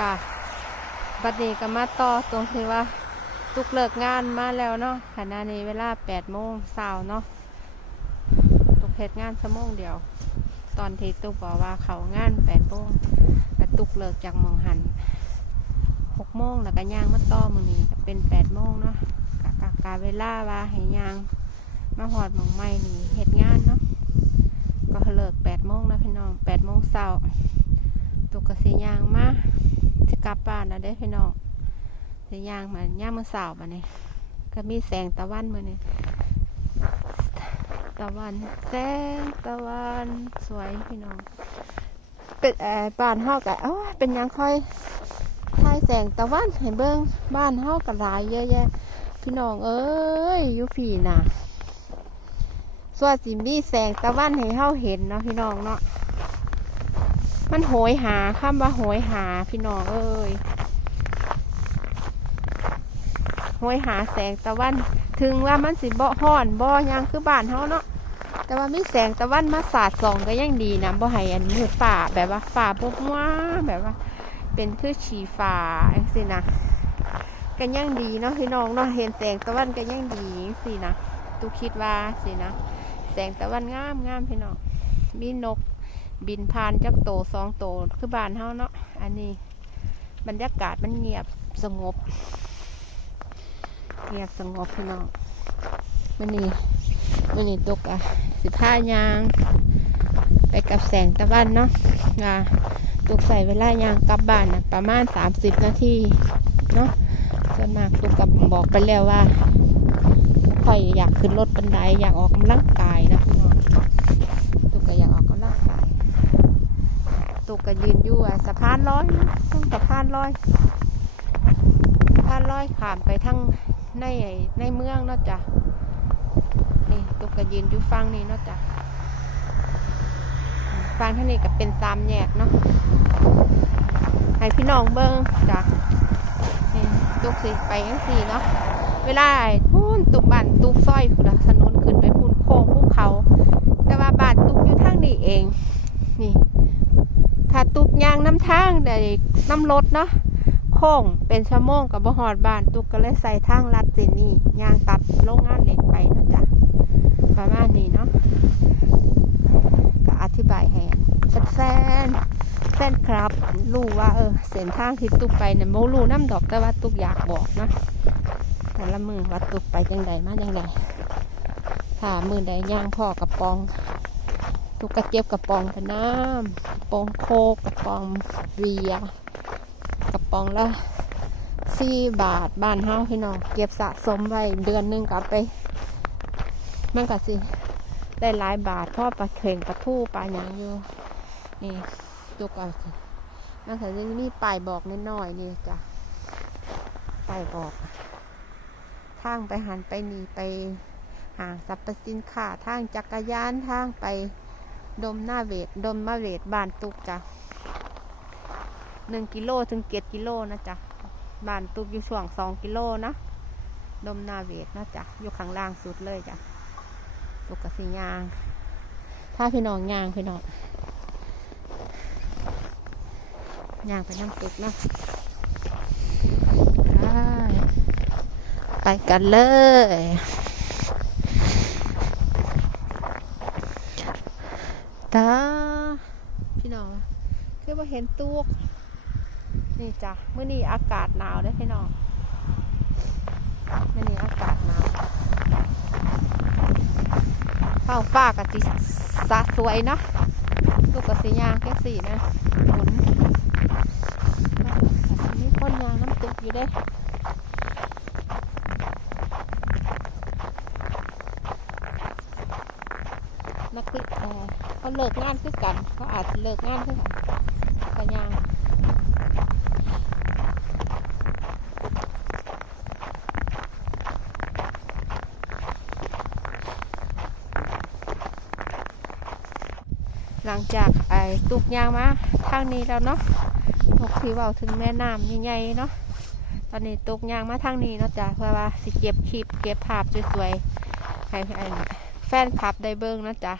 กะบัดนี้ก็มาต่อตรงที่ว่าตุกเลิกงานมาแล้วเนาะขณะนี้เวลาแปดโมงเช้าเนาะตุกเฮ็ดงานชั่วโมงเดียว ตอนที่ตุกบอกว่าเขางานแปดโมงแต่ตุกเลิกจากมองหันหกโมงแล้วก็ย่างมาต่อมือนี้เป็นแปดโมงเนาะกะกะกะเวลาว่าให้ย่างมาหอดมองไม่นี่เฮ็ดงานเนาะก็เลิกแปดโมงแล้วพี่น้องแปดโมงเช้าตุกกะสิย่างมา จะกลับบ้านแล้วเด้พี่น้องจะย่างมาย่างมือสาวมาเนี่ยก็มีแสงตะวันมาเนี่ยตะวันแสงตะวันสวยพี่น้อง เป็นแออบ้านเฮากะเอ้าเป็นยังค่อยถ่ายแสงตะวันให้เบิ่งบ้านเฮากะหลายเยอะแยะ พี่น้องเอ้ยอยู่พี่น่ะสวนสิมีแสงตะวันให้เฮาเห็นเนาะพี่น้องเนาะ มันโหยหาคำว่าโหยหาพี่น้องเอ้ยโหยหาแสงตะวัน ถึงว่ามันสิบ่ฮ้อนบ่ยังคือบ้านเฮาเนาะแต่ว่ามีแสงตะวันมาสาดส่องก็ยังดีนะบ่ให้อันมืดฝ่าแบบว่าฝ่าบ่มัวแบบว่า เป็นคือฉีฟ้าจังซี่นะก็ยังดีเนาะพี่น้องเนาะเห็นแสงตะวันก็ยังดีจังซี่นะตูคิดว่าสินะ แสงตะวันงามงามพี่น้องมีนก บินผ่านจักโตสองโตคือบ้านเฮาเนาะอันนี้ บรรยากาศมันเงียบสงบ เงียบสงบพี่น้องมันนี่มันนี่ตกอะสิบห้ายาง ไปกับแสงตะวันเนาะอ่าตกใส่เวลายางกลับบ้านนะประมาณสามสิบนาทีเนาะส่วนมากตุกกับบอกไปแล้วว่าค่อยอยากขึ้นรถบันไดอยากออกกำลังกายนะพี่น้องตุกก็อยากออกกำลังกาย ตุกก็ยืนอยู่อะสะพานลอยนะต้องสะพานลอยถ้านลอยขามไปทั้งในในเมืองเนาะจ้ะนี่ตุกกะยืนอยู่ฟังนี่เนาะจ้ะฟังท่านี้ก็เป็นสามแยกเนาะให้พี่น้องเบิ้งจ้ะนี่ตุกสิไปยังสี่เนาะเวลาไอ้พูนตุกบ้านตุกซอยพุ่นละถนนขึ้นไปพูนโค้งภูเขา แต่ว่าบ้านตุกอยู่ทางนี้เอง นี่ ถ้าตุกยางน้ำทางได้น้ำรถเนาะโค้งเป็นชั่วโมงกับบหอดบ้านตุกก็เลยใส่ทางลัดสินี่ยางตัดโรงงานเหล็กไปนะจ๊ะประมาณนี้เนาะก็อธิบายให้แฟนแฟนครับรู้ว่าเออเส้นทางที่ตุกไปเนี่ยโมรู้น้ำดอกแต่ว่าตุกอยากบอกนะแต่ละมือว่าตุกไปจังใดมาจังใดถ้ามือใดย่างพ่อกระปอง ตุกกระเก็บกระปองแต่น้ำกระปองโคกกระปองเบียกระป๋องละสี่บาทบ้านเฮาพี่น้องเก็บสะสมไว้เดือนหนึงกลับไปมันก็สิได้หลายบาทพราะปลาเข่งปลาทู่ปลาหยังอยู่นี่ตุกเอะมันก็ยังมีป้ายบอกนิดหน่อยนี่จ้ะป้ายบอกทางไปหันไปนี่ไปห่างสรรพสินค้าทางจักรยานทางไป ดมหน้าเวทดมมาเวทบานตุกจ้ะหนึ่งกิโลถึงเจ็ดกิโลนะจ๊ะบานตุกอยู่ช่วงสองกิโลนะดมนาเวทนะจ๊ะอยู่ข้างล่างสุดเลยจ้ะตุกกสิยาง ถ้าพี่น้องยางพี่น้องยางไปน้ำตุกนะไปกันเลย ตาพี่น้องคือว่าเห็นตุกนี่จ้ะเมื่อนี้อากาศหนาวเด้อพี่น้องเมื่อนี้อากาศหนาวเข้าฟ้ากับสิสะสวยเนาะลูกกับสียางแค่สี่นะหมุนมีคนยางน้ำตกอยู่เด้ นักคือเอ่อเขาเลิกงานคือกันเขาอาจจะเลิกงานคือกันกันยางหลังจากไอ้ตุกยางมาทางนี้แล้วเนาะนกที่เว่าถึงแม่น้ำใหญ่ๆเนาะ ตอนนี้ตุกยางมาทางนี้เนาะจ้ะเพื่อว่าสิเก็บคลิปเก็บภาพสวยๆให้ให้ แฟนคลับได้เบิ้งนะจ้ะ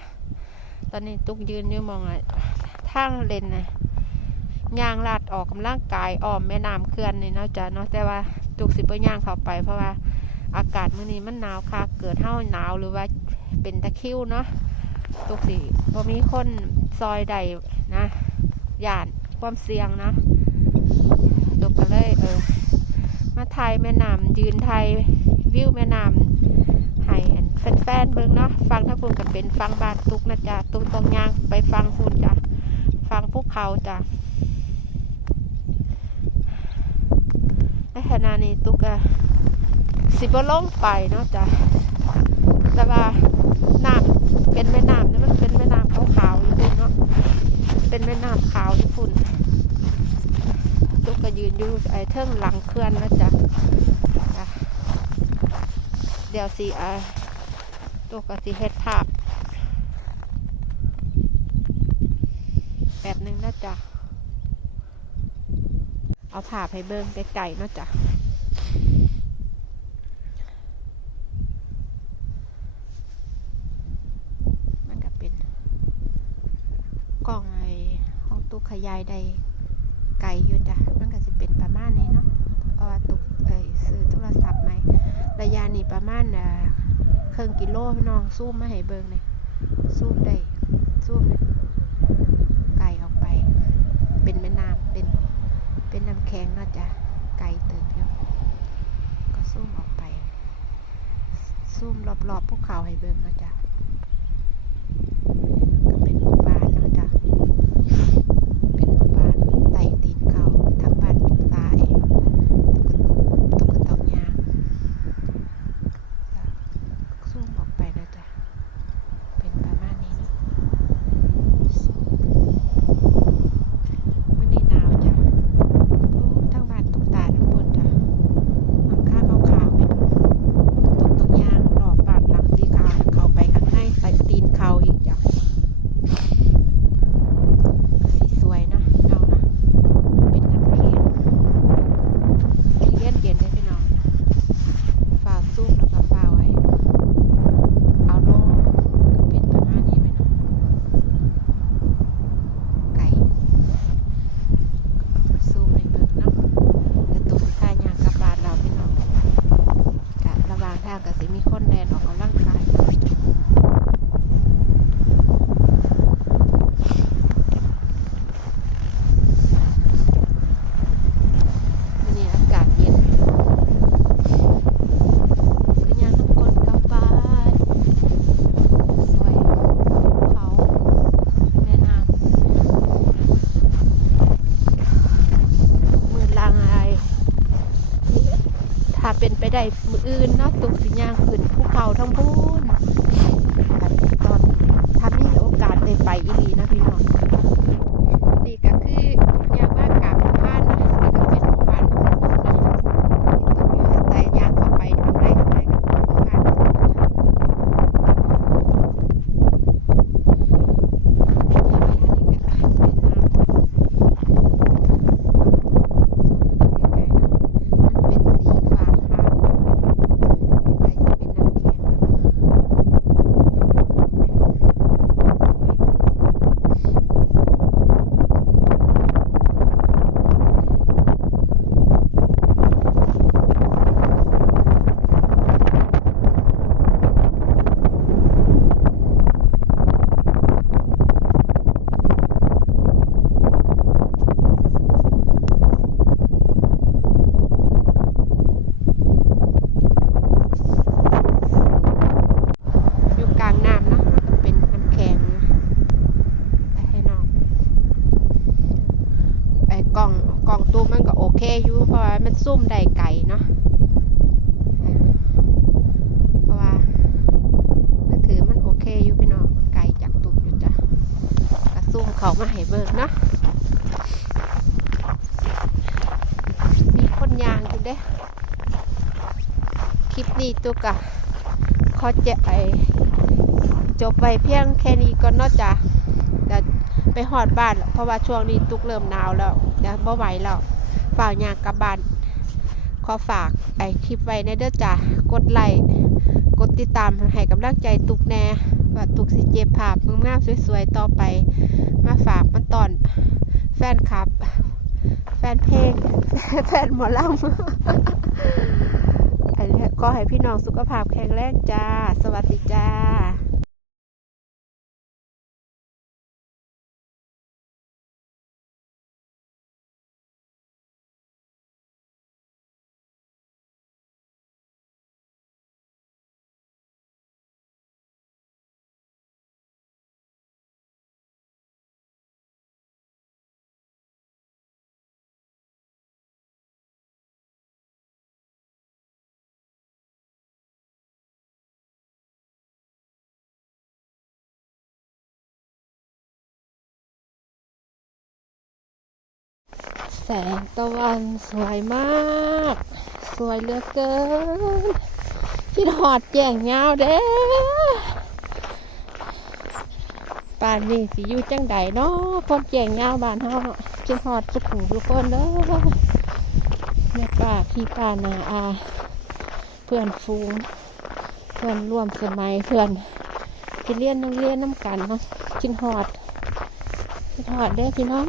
ตอนนี้ตุกยืนยู่มองอะทางเลนนะย่างลาดออกกำลังกายอ้อมแม่น้ำเขื่อนนี่เนาะจ้ะเนาะแต่ว่าตุกสิบ่ย่างเข้าไป เพราะว่าอากาศมื้อนี้มันหนาวค่ะ เกิดเฮาหนาวหรือว่าเป็นตะคริวเนาะตุกสิบ่มีคนซอยใดนะย่านความเสี่ยงนะตุกก็เลยเออมาถ่ายแม่น้ำยืนถ่ายวิวแม่น้ำ แฟนเบิ่งเนาะฟังถ้าพูนกับเป็นฟังบ้านตุกนะจ๊ะตุกตรงยางไปฟังพูนจ้ะฟังภูเขาจ้ะในขณะนี้ตุกอะสิบลงไปเนาะจ้ะแต่ว่าน้ำเป็นแม่น้ำนี่มันเป็นแม่น้ำขาวๆอยู่พุ่นเนาะเป็นแม่น้ำขาวอยู่พุ่นตุกก็ยืนอยู่ไอ้เทิงหลังเขื่อนนะจ๊ะจ้ะเดี๋ยวสิอ่า ตุกก็สิเฮ็ดภาพ แบบหนึงนะจ๊ะ เอาภาพให้เบิ่งไกลๆนาะจ๊ะมันก็เป็นกล้องไอ้ของตุกขยายได้ไกลอยู่จ้ะ มันก็สิเป็นประมาณนี้เนาะเพราะว่าตุกเอ้ซื้อโทรศัพท์ไหมระยะนี้ประมาณอ่า ครึ่งกิโลพี่น้องซูมมาให้เบิ่งเลยซูมได้ซูมเนี่ยไกลออกไป เป็นแม่น้ำเป็นเป็นน้ำแข็งเนาะจ้ะไกลเติบอยู่ก็ซูมออกไปซูมรอบๆภูเขาให้เบิ่งนาะจ้ะ อเคยู่เพราะว่ามันซุ่มได้ไก่เนาะเพราะว่ามือถือมันโอเคอยู่พี่น้องไก่จากตุกอยู่จ้ะก็ซุ่มเขามาให้เบิกเนาะมีคนยางอยู่เด้คลิปนี้ตุกอะขอจะไอจบไปเพียงแค่นี้ก่อนเนาะจ้ะเดี๋ยวไปหอดบ้าน เพราะว่าช่วงนี้ตุกเริ่มหนาวแล้วเดี๋ยวบ่ไหวแล้ว ฝ่าวยางกลับบานขอฝากไอคลิปไว้ในเด้อจ้ะกดไลค์กดติดตามให้กำลังใจตุกแน่ว่าตุกสิเจ็บภาพงามๆสวยๆต่อไป มาฝากมันตอนแฟนคลับ แฟนเพลง แฟนหมอลำก็ให้พี่น้องสุขภาพแข็งแรงจ้า สวัสดีจ้า แสงตะวันสวยมาก สวยเหลือเกินคิดหอดแจ่งยาเด้ป่านนี้สิอยู่จังใดเนาะคนแจ่งยาบ้านเฮาเนาะคิดหอดสุขุทุกคนเด้อแม่ป้าพี่ป้านาอา เพื่อนฟูง เพื่อนร่วมสมัยเพื่อนไปเรียนนังเรียนน้ำกันเนาะคิดหอดคิดหอดเด้อพี่น้อง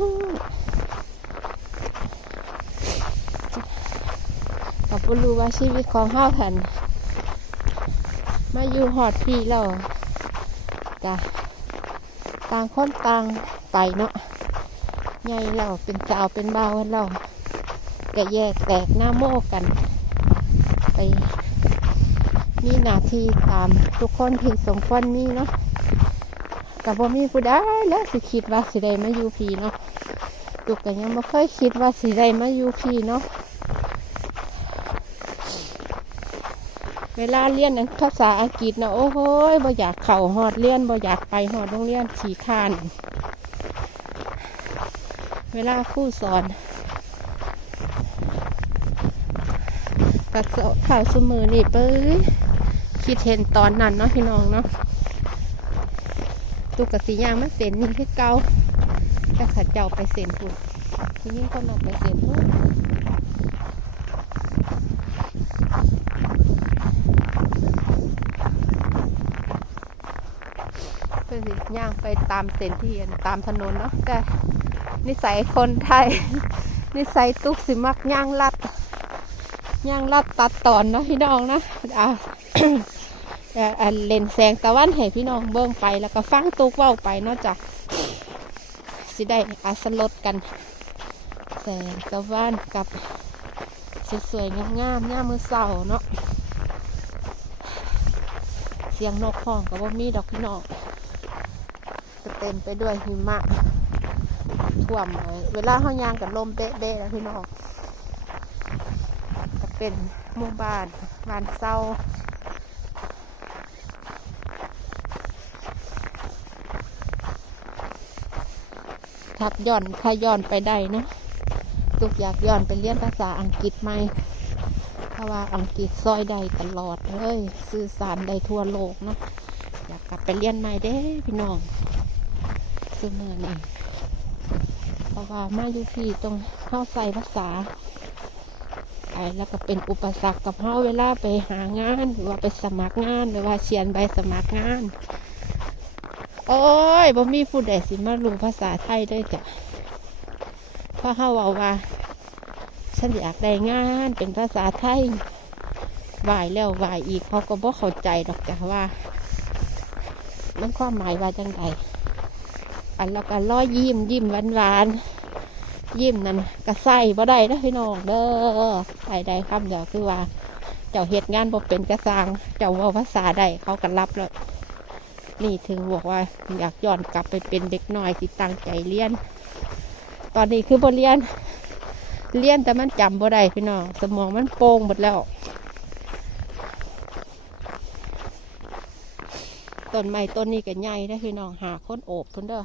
บ่รู้ว่าชีวิตของเฮาหันมาอยู่หอดพี่แล้วจ้ะต่างคนต่างไปเนาะใหญ่เราเป็นสาวเป็นบ่าวกันเราก็แยกแตกหน้าโมกัน ไปมีหน้าที่ตามทุกคนที่สมควรมีเนาะกับบ่มีผู้ใดแล้วสิคิดว่าสิได้มาอยู่พี่เนาะตุกก็ยังไม่เคยคิดว่าสิได้มาอยู่พี่เนาะ เวลาเรียนภาษาอังกฤษนะโอ้โหบ่อยากเข่าหอดเรียนบ่อยากไปหอดโรงเรียนฉีคาน เวลาครู่สอนกัดข่าวสมือนี่เป้ยคิดเห็นตอนนั้นเนาะพี่น้องเนาะตุกกะสียางมันเส้นนี่คือเก่าแต่ขัดเจ้าไปเส้นถูกทีนี้คนออกไปเส้นถู กเพื่อสิย่างไปตามเส้นที่อันตามถนนเนาะแต่นิสัยคนไทย นิสัยตุกสิมักย่างลัดย่างลัดตัดตอนเนาะพี่น้องนะอ่าเอ่นเลนแสงตะวันให้พี่น้องเบิ่งไปแล้วก็ฟังตุกเว้าไปนาะจ้ะสิได้อาสลดกัน แสงตะวันกับสวยๆงามๆย่ามมือเสาเนาะเสียงนกห้องกับว่ามีดอกพี่น้อง ต็มไปด้วยหิมะท่วมเลยเวลาเขายางกับลมเบ๊ะๆแล้วพี่น้องจะเป็นหมู่บ้านบ้านเศร้าทับย่อนถ้าย้อนไปได้นะตุกอยากย้อนไปเรียนภาษาอังกฤษไหมเพราะว่าอังกฤษซอยได้ตลอดเลยสื่อสารได้ทั่วโลกเนาะอยากกลับไปเรียนใหม่เด้พี่น้อง ซื้อเมือนี่เพราะว่ามาอยู่พี่ตรงเข้าใส่ภาษาไอ้แล้วก็เป็นอุปสรรคกับเฮาเวลาไปหางาน หรือว่าไปสมัครงานหรือว่าเชียนใบสมัครงาน โอ้ยบ่มีผู้ใดสิมารู้ภาษาไทยได้จ้ะเพราะเฮาเอาว่า ฉันอยากได้งานเป็นภาษาไทยไหวแล้วไหวอีกเขาก็บ่เข้าใจดอกจ้ะว่า มันความหมายว่าจังได อันแล้วก็ล้อยิ้มยิ้มหวานหวานยิ้มนั่นก็ใส่บ่ได้นะพี่น้องเด้อใส่ได้คำเดียวคือว่า เจ้าเหตุงานบ่เป็นกระซังเจ้าว่าภาษาได้เขาก็รับแล้วนี่ถึงบอกว่าอยากย้อนกลับไปเป็นเด็กน้อยที่ตั้งใจเรียน ตอนนี้คือบ่เรียน เรียนแต่มันจำบ่ได้พี่น้องสมองมันโป่งหมดแล้วต้นไม้ต้นนี้ก็ใหญ่ได้อพี่น้องหาคนโอบเพิ่นเด้อ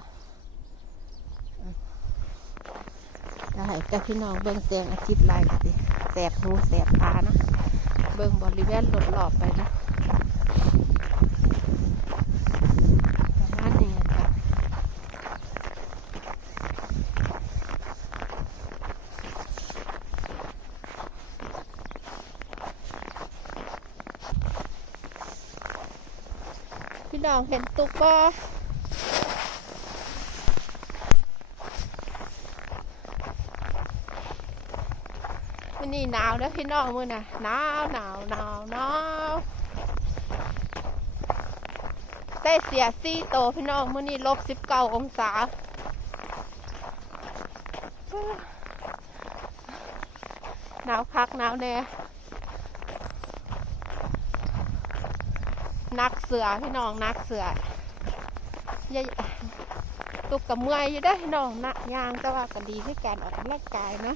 ได้แต่พี่น้องเบิ่งแสงอาทิตย์ลายก็สิแสบหูแสบตานะ เบิ่งบริเวณรอบๆไปนะปนะพี่น้องเห็นตุกบ่ วันนี้ หนาวเด้อพี่น้องมือน่ะหนาวหนาวหนาวหนาวใส่เสียซี่โตพี่น้องมือนี้ลบสิบเก้าองศาหนาวคักหนาวแน่นักเสือพี่น้องนักเสือยายตุกกับเมื่อยอยู่ได้พี่น้องนะยางแต่ว่าก็ดีให้การออกกำลังกายนะ